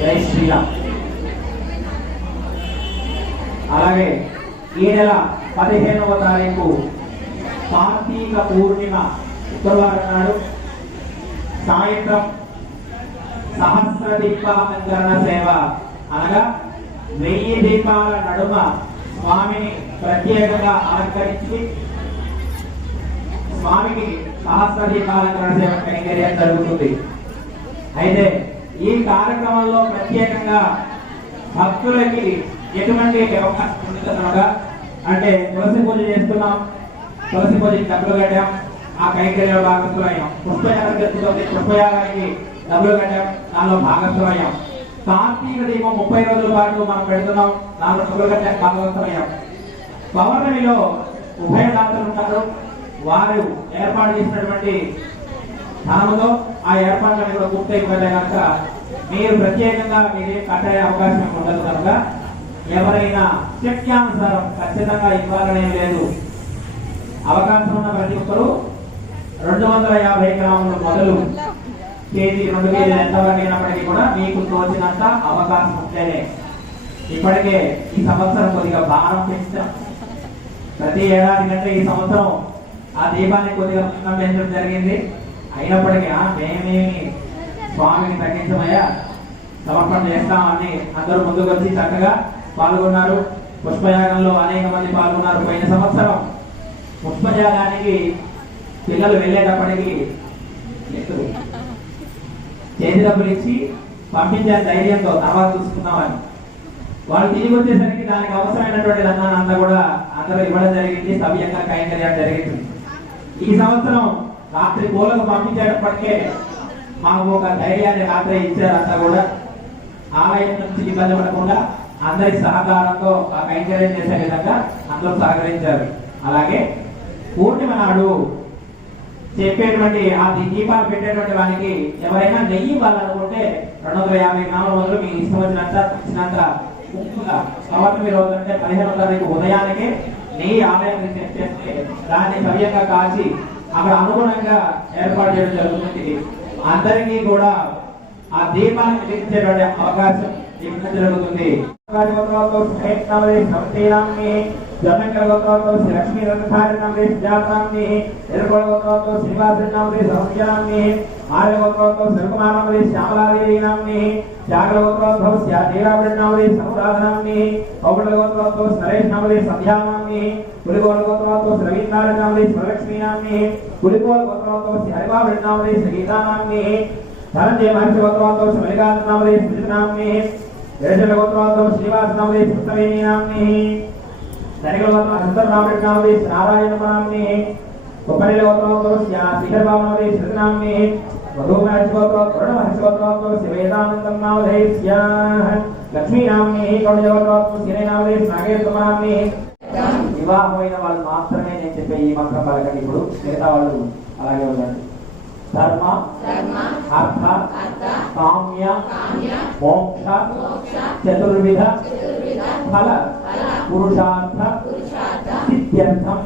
జై శ్రీరామ్. అలాగే ఈ నెల పదిహేనవ తారీఖు కార్తీక పూర్ణిమ శుక్రవారం నాడు సాయంత్రం సహస్ర దీపాలంకరణ సేవ అనగా వెయ్యి దీపాల నడుమ స్వామిని ప్రత్యేకంగా అలంకరించి స్వామికి సహస్ర దీపాలంకరణ సేవ కైంకర్యం జరుగుతుంది. అయితే ఈ కార్యక్రమంలో ప్రత్యేకంగా భక్తులకి ఎటువంటి అవకాశం ఉండదనగా అంటే తులసి పూజ చేస్తున్నాం తులసి పూజకి డబ్బులు కట్టాం ఆ కైంకర్యంలో భాగస్వామ్యం పుష్పయాగం జరుగుతుంది పుష్పయాగానికి డబ్బులు కట్టాం దానిలో భాగస్వామ్యం. కార్తీక దీపం ముప్పై రోజుల పాటు మనం పెడుతున్నాం దానిలో డబ్బులు కట్టాం భాగస్వామ్యం. పౌర్ణమిలో ఉభయ దాతలు ఉంటారు వారు ఏర్పాటు చేసినటువంటి ధనముతో ఆ ఏర్పాట్లను కూడా పూర్తయిపోతే కనుక మీరు ప్రత్యేకంగా మీరే కట్టే అవకాశం ఉండదు కనుక ఎవరైనా శక్యానుసారం ఖచ్చితంగా ఇవ్వాలనే లేదు. అవకాశం ఉన్న ప్రతి ఒక్కరూ రెండు వందల యాభై గ్రాములు మొదలు కేజీ రెండు కేజీ ఎంతవరకు అయినప్పటికీ కూడా మీకు తోచినంత అవకాశం ఉంటేనే ఇప్పటికే ఈ సంవత్సరం కొద్దిగా భారం పెంచాం. ప్రతి ఏడాది కంటే ఈ సంవత్సరం ఆ దీపాన్ని కొద్దిగా భంగం పెంచడం జరిగింది. అయినప్పటికీ మేమేమి స్వామిని తగ్గించమయ్యా? సమర్పణ చేస్తామని అందరూ ముందుకు వచ్చి చక్కగా పాల్గొన్నారు. పుష్పయాగంలో అనేక మంది పాల్గొన్నారు పోయిన సంవత్సరం. పుష్పయాగానికి పిల్లలు వెళ్ళేటప్పటికి చేతి డబ్బులు ఇచ్చి పంపించే ధైర్యంతో తర్వాత చూసుకుందామని. వాళ్ళు తిరిగి వచ్చేసరికి దానికి అవసరమైనటువంటి రంగాన్ని అంతా కూడా అందరూ ఇవ్వడం జరిగింది. సవ్యంగా కైంకర్యం జరిగింది. ఈ సంవత్సరం రాత్రి పూలకు పంపించేటప్పటికే మాకు ఒక ధైర్యాన్ని రాత్రి ఇచ్చారంతా కూడా. ఆలయం నుంచి ఇబ్బంది పడకుండా అందరి సహకారంతో ఆ కైంకర్యం చేసే విధంగా అందరూ సహకరించారు. అలాగే పూర్ణిమ నాడు చెప్పేటువంటి ఆ దీపాలు పెట్టేటువంటి వానికి ఎవరైనా నెయ్యి ఇవ్వాలనుకుంటే రెండు వందల యాభై గ్రాముల మొదలు మీ ఇష్టం వచ్చినంత ఇచ్చినంత ఉప్పుగా పౌర్ణమి రోజు అంటే పదిహేను తారీఖు ఉదయానికే నెయ్యి ఆలయం చేస్తే దాన్ని సవ్యంగా కాచి అక్కడ అనుగుణంగా ఏర్పాటు చేయడం జరుగుతుంది. అందరికీ కూడా ఆ దీపాన్ని వెలిగించేటువంటి అవకాశం ఇవ్వడం జరుగుతుంది. లక్ష్మీ రంగధారి జాతాన్ని ఎరుగోళగోత్రంతో శ్రీనివాసుడి నామదే సహస్యాన్ని ఆర్యగోత్రంతో శివకుమారనామదే శ్యామలాదేవి నామ్ని జాగరగోత్రోద్భవ శ్రీరాముడి నామదే సముదానామ్ని పౌడగోత్రంతో నరేష్ నామదే సంధ్యానామ్ని పులిగోళగోత్రంతో రవీంద్రారి నామదే స్వరలక్ష్మీ నామ్ని పులిగోళగోత్రంతో శ్రీ హరిబాబుడి నామదే ధనంజయ మహర్షి గోత్రంతో శ్రీ మల్లికార్జున నామదే స్మృతినామ్ని ఏజల గోత్రంతో శ్రీనివాస నామదే పుస్తవేణి నామ్ని నామదే నాగేశ్వర నామ్ని వివాహమైన వాళ్ళు మాత్రమే నేను చెప్పే ఈ మంత్రం పలకండి ఇప్పుడు మిగతా వాళ్ళు అలాగే ఉండండి. ధర్మ అర్థ కామ్య మోక్ష చతుర్విధ ఫల పురుషార్థ సిద్ధ్యర్థం.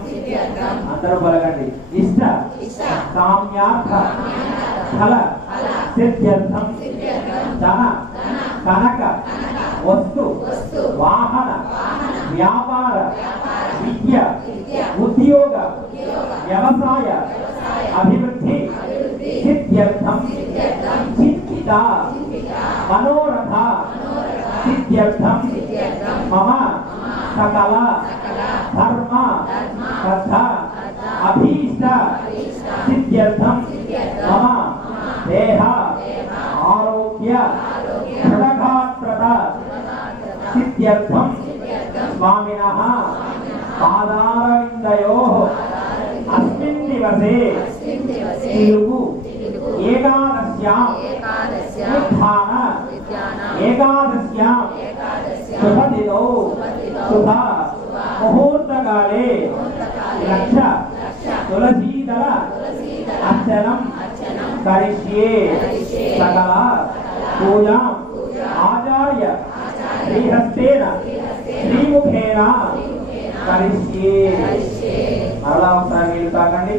అందరూ పలకండి ఇష్ట ఇష్ట కామ్యార్థ फल सिद्ध्यर्थम कनक वस्तु वाहन व्यापार विद्या उद्योग व्यवसाय अभिवृद्धि चिंता चिंतिता मनोरथ मम सकल धर्म श्रद्धा अभीष्ट सिद्ध्यर्थम मम ದೇಹ ಆರೋಗ್ಯ ಘಟಘಾತ್ರತ ಸಿದ್ಧ್ಯರ್ಥಂ ಸ್ವಾಮಿನಃ ಪಾದಾರವಿಂದಯೋ ಅಸ್ಮಿನ್ ದಿವಸೆ ತಿರುಗು ಏಕಾದಶ್ಯಾಂ ಉತ್ಥಾನ ಏಕಾದಶ್ಯಾಂ ಶುಭದಿನೌ ಶುಭ ಮುಹೂರ್ತಕಾಲೇ ಲಕ್ಷ ತುಳಸೀದಳ ಅರ್ಚನಂ करिष्ये सदा पूजाम् आचार्य श्रीहस्तेन श्रीमुखेन కరిష్యే మరలా ఒకసారి మీరు తాకండి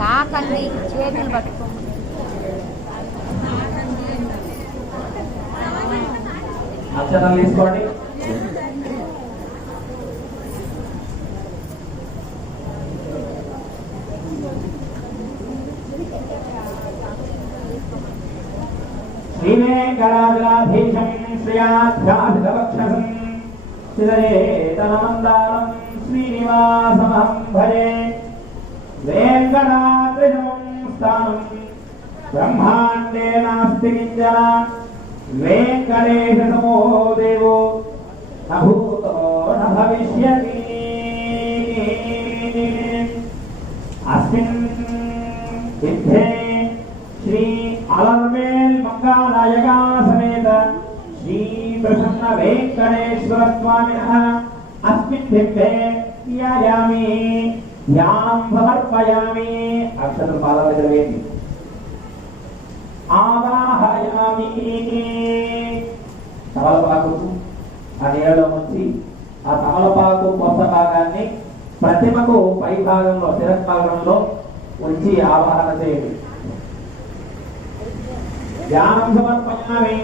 కాకండి చేతులు పట్టుకో అక్షరాలు తీసుకోండి. శ్రీవేంకటాచలాధీశం శ్రియాధ్యాధికవక్షసం శిరయేతనమందారం శ్రీనివాసమహం భజే వెంకటాద్రిజం స్థానం బ్రహ్మాండే నాస్తి కించన వెంకటేశమో దేవో నభూతో నభవిష్యతి. అస్మిన్ యుద్ధే శ్రీ అలర్వేల్ మంగానాయకా సమేత శ్రీ ప్రసన్న వెంకటేశ్వర స్వామిన అస్మిన్ యుద్ధే ధ్యాయామి ధ్యానం సమర్పయామి అక్షరం పాదాలు దగ్గర వేయండి ఆవాహయామి తమలపాకు ఆ నీళ్ళలో ముంచి ఆ తమలపాకు కొత్త భాగాన్ని ప్రతిమకు పై భాగంలో శిరస్భాగంలో ఉంచి ఆవాహన చేయండి. ధ్యానం సమర్పయామి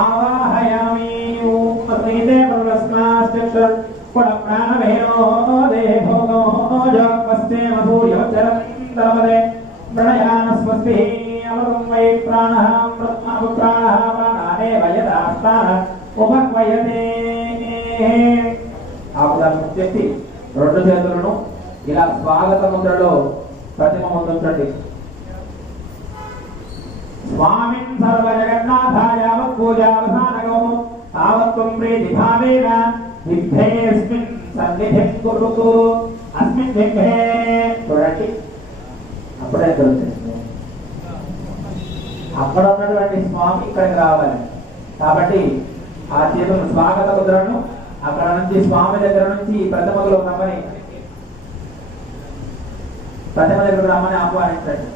ఆవాహయామి ఓం శ్రీదే ప్రవస్మాశ్చక్షర్ పుడ ప్రాణమేనో దేహోగో జగస్తే మధూర్యోచ్చరం తమదే ప్రణయాన స్వస్తి అమృతం వై ప్రాణ మృత్మాపు ప్రాణానే వయదాస్తాన ఉపక్వయతే. ఆపుదాన్ని చెప్పి రెండు చేతులను ఇలా స్వాగత ముద్రలో ప్రతిమ ముందుంచండి స్వామిన్ సర్వజగన్నాథాయ పూజావసానగో తావత్వం ప్రీతి భావేన విద్ధేస్మిన్ సన్నిధిం అస్మిన్ విద్ధే చూడండి. అప్పుడే ఇక్కడ అక్కడ ఉన్నటువంటి స్వామి ఇక్కడికి రావాలి. కాబట్టి ఆ చేతులను స్వాగత ముద్రను అక్కడ నుంచి స్వామి దగ్గర నుంచి ప్రథమలో రమ్మని ప్రథమ దగ్గర రమ్మని ఆహ్వానించండి.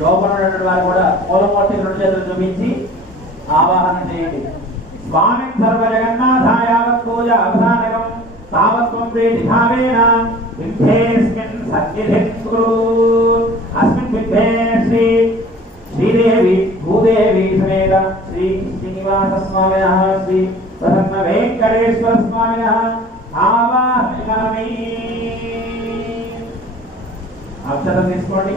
లోపల ఉన్నటువంటి వారు కూడా మూలమూర్తి రెండు చేతులు చూపించి ఆవాహన చేయండి. స్వామి సర్వ జగన్నాథాయ పూజ అవసానకం తావత్వం ప్రేతి భావేన విద్ధేస్మిన్ సన్నిధిం కురు అస్మిన్ విద్ధే శ్రీ శ్రీదేవి భూదేవి సమేత శ్రీ శ్రీనివాస స్వామిన శ్రీ ప్రసన్న వెంకటేశ్వర స్వామిన ఆవాహయామి అక్షరం తీసుకోండి.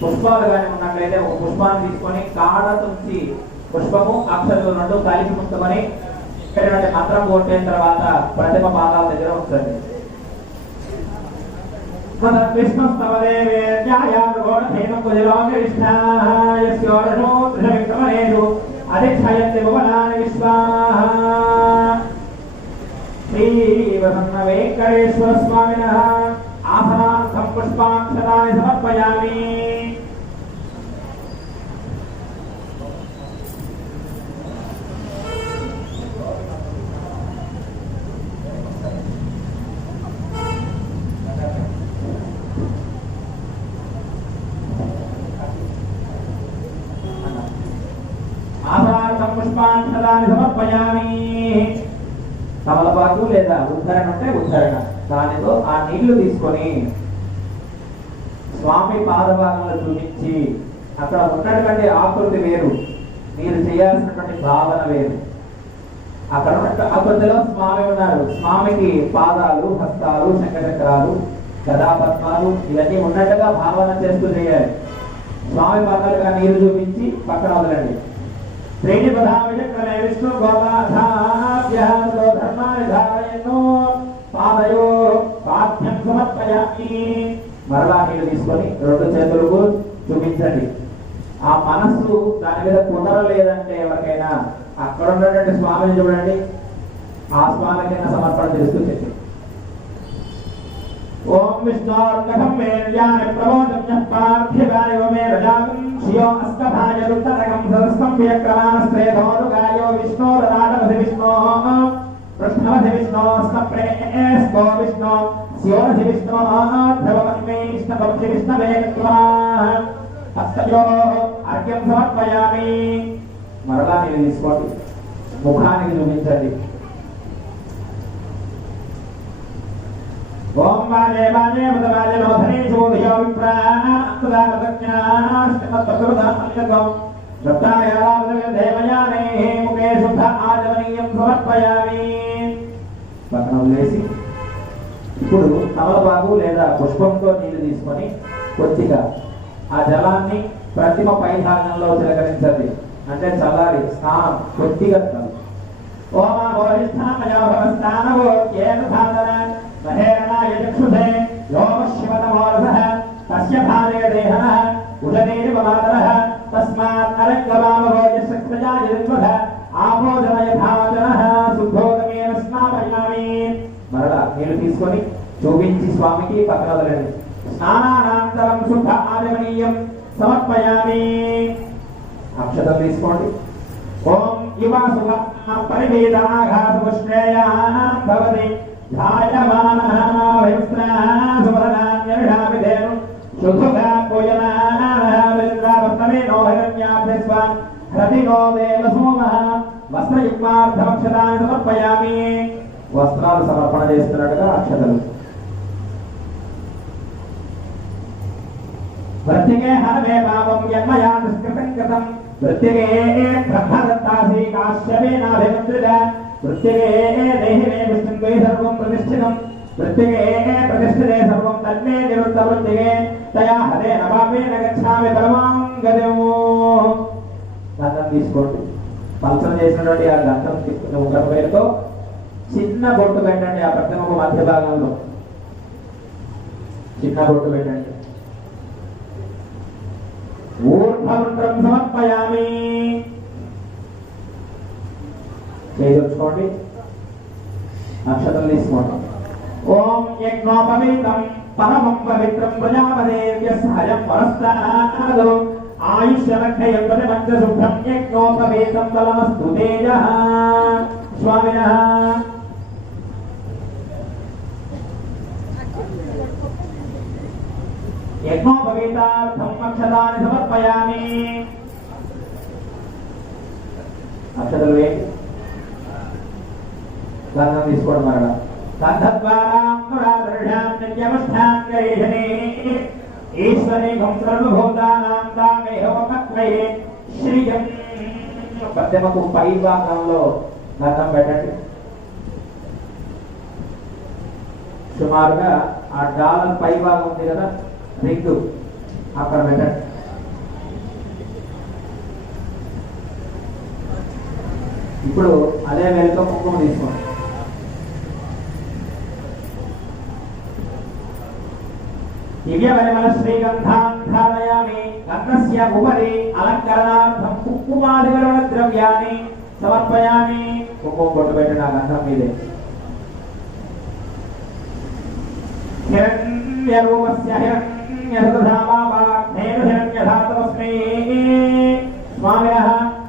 పుష్పాలు కానీ ఉన్నట్లయితే ఒక పుష్పాన్ని తీసుకొని కాడ తుంచి పుష్పము అక్షరాలు రెండు కలిపి ఉంచుకొని ఇక్కడ మంత్రం కొట్టిన తర్వాత ప్రతిమ పాదాల దగ్గర ఉంచండి. అధిక్షయంతి భువనాని విశ్వాహ శ్రీవసన్న వెంకటేశ్వర స్వామిన ఆసనార్థం పుష్పాక్షరాన్ని సమర్పయామి ఆసనార్థం పుష్పాక్షరాన్ని సమర్పయామి తమలపాకు లేదా ఉద్ధరణ అంటే ఉద్ధరణ. దానితో ఆ నీళ్ళు తీసుకొని స్వామి పాదభాగంలో చూపించి అక్కడ ఉన్నటువంటి ఆకృతి వేరు. మీరు చేయాల్సినటువంటి భావన వేరు. అక్కడ ఉన్న ఆకృతిలో స్వామి ఉన్నారు. స్వామికి పాదాలు హస్తాలు శంఖచక్రాలు గదాపద్మాలు ఇవన్నీ ఉన్నట్టుగా భావన చేస్తూ చేయాలి. స్వామి పాదాలుగా నీరు చూపించి పక్కన వదలండి. శ్రేణి విష్ణు పాదయో పాఠ్యం సమర్పయామి. మరలా నీళ్ళు తీసుకొని రెండు చేతులకు చూపించండి. ఆ మనస్సు దాని మీద కుదరలేదంటే ఎవరికైనా అక్కడ ఉన్నటువంటి స్వామిని చూడండి. ఆ స్వామికైనా సమర్పణ చేస్తూ చెప్పి ఓం విష్ణు మే మే రజాగం శ్రిयो అస్కభాయ రుత్తరకం సరస్తం వ్యక్రమానస్త్రేధోరుగాయో విష్ణోరరాటవసి విష్ణో కృష్ణవసి విష్ణో స్కప్రేస్కో విష్ణో శివరసి విష్ణో ధ్రువమన్మే విష్ణవసి విష్ణవే హస్తయో అర్ఘ్యం సమర్పయామి మరలా మీరు తీసుకోండి ముఖానికి చూపించండి ఓం వాజే వాజే మదవాజే లోధనే శోధియో విప్రాణాస్తదాగజ్ఞాస్తమత్వకృతాత్మకం సప్తాయాలావదయ పక్కన ఇప్పుడు తమలపాకు లేదా పుష్పంతో నీళ్ళు తీసుకొని కొద్దిగా ఆ జలాన్ని ప్రతిమ పైభాగంలో చిలకరించండి అంటే చల్లారి స్నానం కొద్దిగా చాలు. ఓమా గోరిష్టామయోభవస్థానవోక్యేన సాధన చక్షుషే లోమశివతమోరసః తస్య భాగే దేహనః ఉదనేరు మమాతరః తస్మాత్ అలంగమామభోజసక్తజాయ దిగ్వః ఆపోజనయ భావజనః శుద్ధోదకేన స్నాపయామి మరలా నేను తీసుకొని చూపించి స్వామికి పక్కన వదలండి. స్నానానంతరం శుద్ధ ఆచమనీయం సమర్పయామి. అక్షతం తీసుకోండి. ఓం యువ శుభ పరివేదాఘాతముశ్రేయాం భవతి. సమర్పయామి వస్త్రాలు సమర్పణ చేస్తున్నట్టుగా అక్షతలు ప్రత్యేకే హరమే పాపం యన్మయా నిష్కృతం కృతం ప్రత్యేకే బ్రహ్మదత్తాసి కాశ్యమే నాభిమంత్రిత దేహి మే విష్ణుం సర్వం ప్రతిష్ఠితం ప్రత్యేకే ప్రతిష్ఠితే సర్వం తన్మే నిరుద్ధ ప్రత్యేకే తయా హరే నవామేన గచ్చామి పరమాం గదము గంధం తీసుకోండి. పల్సన చేసినటువంటి ఆ గంధం తీసుకున్న ఉంగరం పేరుతో చిన్న బొట్టు పెట్టండి ఆ ప్రతిమకు మధ్య భాగంలో. చిన్న బొట్టు పెట్టండి. ఊర్ధ్వమంత్రం సమర్పయామి. చేయించుకోండి నక్షత్రం తీసుకోండి ఓం యజ్ఞోపవీతం పరమం పవిత్రం ప్రజాపదేవ్య సహజం వరస్తాదో ఆయుష్యలక్షయం ప్రతిపంచశుభ్రం యజ్ఞోపవీతం బలమస్తు తేజ స్వామిన యజ్ఞోపవీతార్థం అక్షతాన్ని సమర్పయామి అక్షతలు వేయండి గంధం తీసుకోవడం శ్రీయం పద్యమకు పై భాగంలో గంధం పెట్టండి. సుమారుగా ఆ డాలర్ పై భాగం ఉంది కదా రింగు. అక్కడ పెట్టండి. ఇప్పుడు అదే వేలతో కుంకుమ తీసుకోండి. దివ్యపరిమళ శ్రీగంధాన్ ధారయామి గంధస్య ఉపరి అలంకరణార్థం కుంకుమాదిగరణ ద్రవ్యాన్ని సమర్పయామి కుంకుమ పొట్టు పెట్టిన ఆ గంధం మీదే హిరణ్యరూపస్య హిరణ్యసుధామావాగ్నేన హిరణ్యధాతమస్మై స్వామినః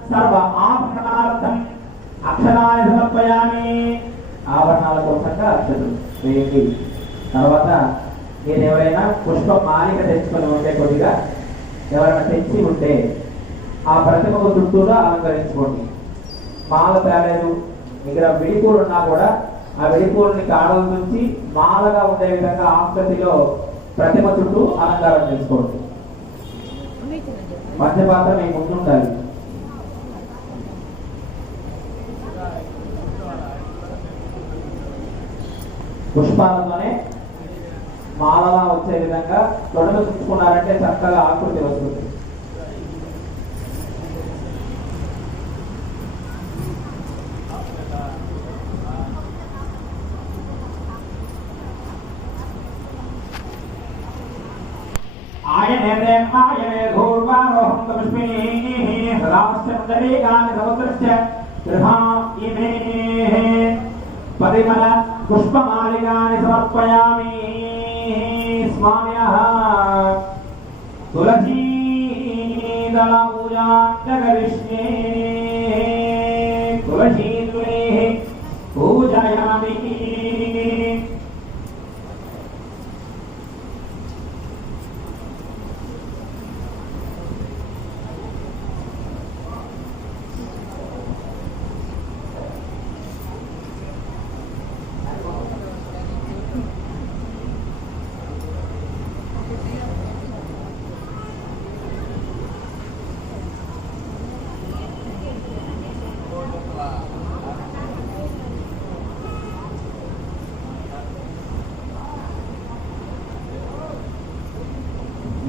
సర్వ ఆభరణార్థం అక్షరాన్ని సమర్పయామి ఆభరణాల కోసంగా అక్షతులు వేయండి తర్వాత మీరు ఎవరైనా పుష్ప మాలిక తెచ్చుకొని ఉంటే కొద్దిగా ఎవరైనా తెచ్చి ఉంటే ఆ ప్రతిమకు చుట్టూరా అలంకరించుకోండి. మాల తేలేదు. ఇక్కడ విడిపూలు ఉన్నా కూడా ఆ విడిపూలని కాడల నుంచి మాలగా ఉండే విధంగా ఆకృతిలో ప్రతిమ చుట్టూ అలంకారం చేసుకోండి. మధ్యపాత్ర మీ ముందు ఉండాలి పుష్పాలతోనే మాలలా వచ్చే విధంగా తొడలు చుట్టుకున్నారంటే చక్కగా ఆకృతి వస్తుంది. ఆయనే ఆయనే ధూర్వారోహం తమస్మిని సముద్రస్య గృహా ఇమే పరిమళ పుష్పమాలిగాని సమర్పయామి. स्वाम्यः तुलसीदलपूजाञ्च तुलसीतुलेः पूजया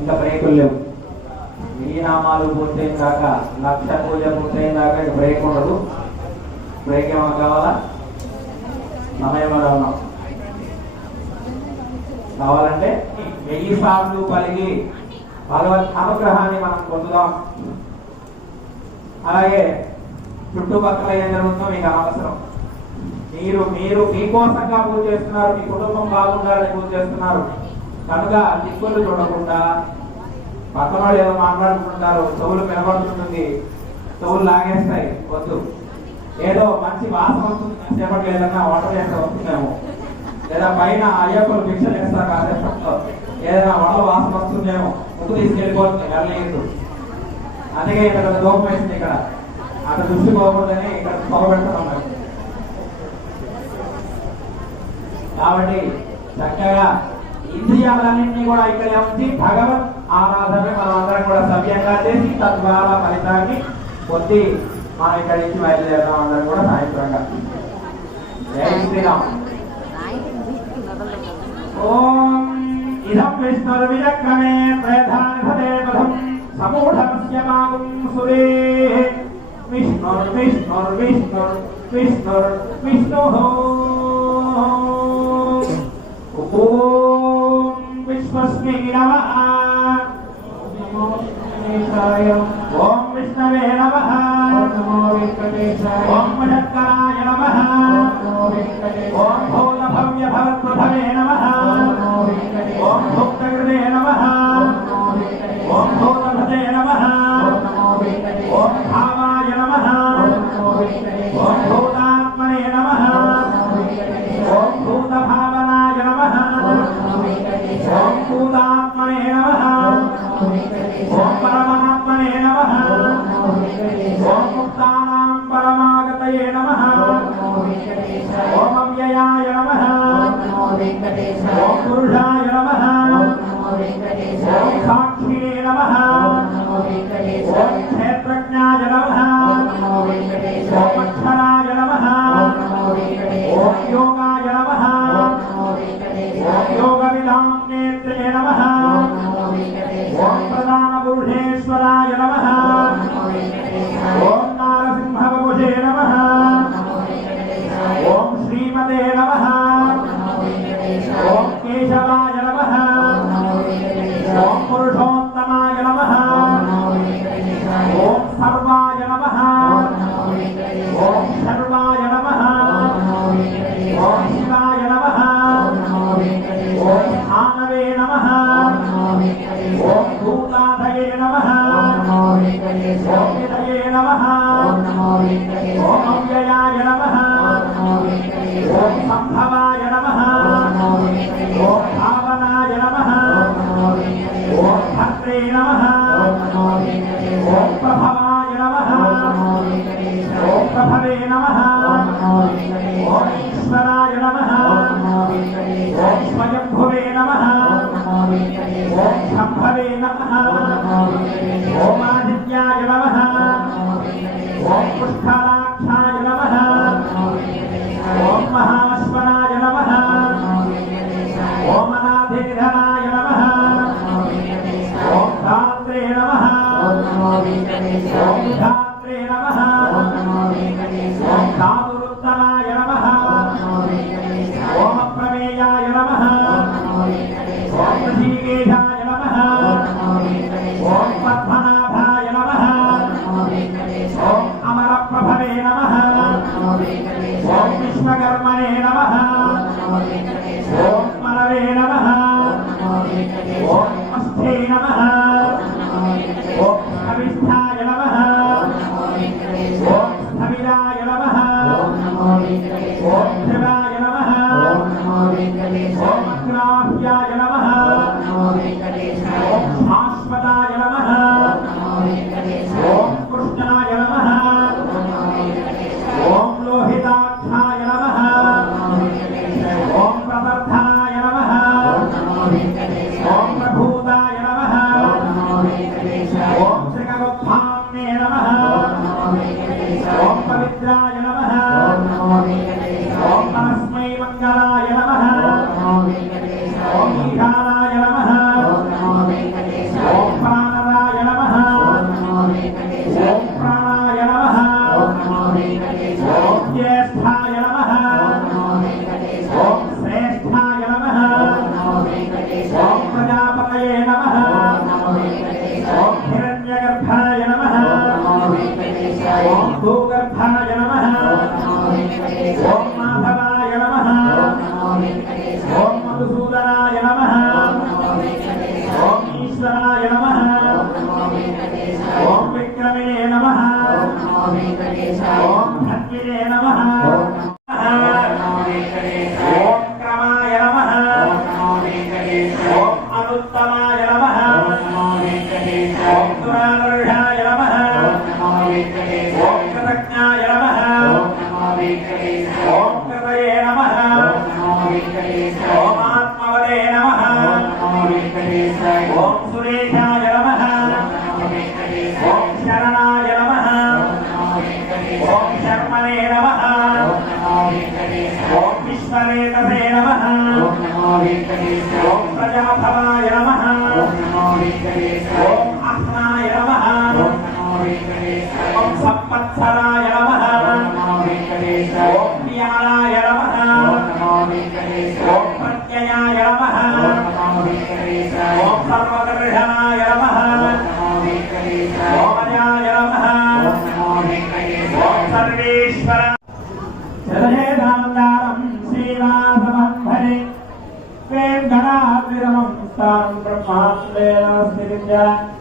ఇంకా బ్రేకులు లేవు. ఈ నామాలు పూర్తయిన దాకా లక్ష పూజ పూర్తయిన దాకా ఇక బ్రేక్ ఉండదు. బ్రేక్ ఏమైనా కావాలా? సమయం ఉన్నాం? కావాలంటే వెయ్యి సార్లు పలిగి భగవత్ అనుగ్రహాన్ని మనం పొందుదాం. అలాగే చుట్టుపక్కల ఏం జరుగుతుందో మీకు అనవసరం. మీరు మీరు మీకోసంగా పూజ చేస్తున్నారు మీ కుటుంబం బాగుండాలని పూజ చేస్తున్నారు. కనుక దిక్కులు చూడకుండా పక్కన ఏదో మాట్లాడుకుంటారు చెవులు వినబడుతుంటుంది చెవులు లాగేస్తాయి వద్దు. ఏదో మంచి వాసన వస్తుంది కాసేపటి ఏదన్నా వాటర్ చేస్తే వస్తున్నాము లేదా పైన అయ్యప్పలు భిక్షలు చేస్తారు కాసేపట్లో ఏదైనా వాళ్ళ వాసన వస్తుందేమో. ముందు తీసుకెళ్ళిపోతుంది వెళ్ళలేదు. అందుకే ఇక్కడ దూపం వేసింది ఇక్కడ. అక్కడ దృష్టి పోకూడదని ఇక్కడ పొగబెడుతున్నాం కాబట్టి చక్కగా ఇంద్రియాలన్నింటినీ కూడా ఇక్కడే ఉంచి భగవత్ ఆరాధన మనం అందరం కూడా సవ్యంగా చేసి తద్వారా ఫలితాన్ని పొంది మనం ఇక్కడి నుంచి బయలుదేరదాం అందరం కూడా సాయంత్రంగా. జై శ్రీరామ్. ఓం ఇదం విష్ణుర్విచక్రమే ప్రధానభదే పదం సమూఢమస్య మాగుం సురే. విష్ణుర్ విష్ణుర్ విష్ణుర్ విష్ణుర్ విష్ణుః. ఓం అవ్యయాయ నమః ఓం పురుషాయ నమః ఓం సాక్షిణే నమః ఓం శివాయ నమః. ఓం అగ్రాహ్యాయ నమః. ఓం ప్రజ్ఞాయ నమః. ఓం నమో. వెంకటేశాయ ఓం కృపయే నమః. ఓం నమో వెంకటేశాయ ఓం ఆత్మవదే నమః ఓం నమో వెంకటేశాయ ఓం సురేశాయ నమః. ఓం నమో వెంకటేశాయ ఓం శరణాయ నమః. ఓం నమో వెంకటేశాయ ఓం శర్మనే నమః. ఓం నమో వెంకటేశాయ ఓం విశ్వనేతసే నమః. ఓం నమో వెంకటేశాయ música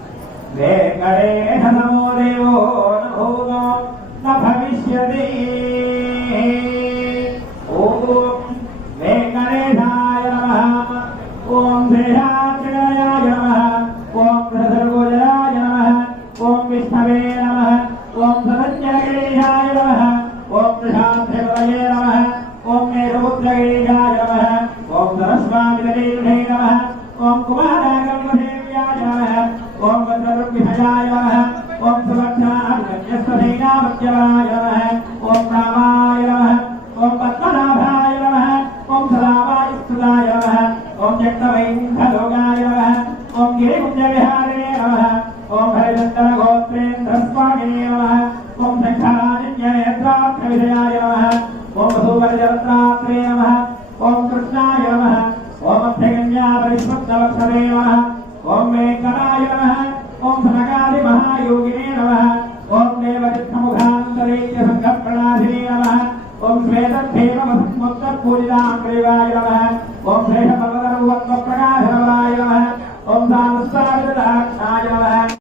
ఓం సువర్ణాయ స్వరైనా మధ్యమాయ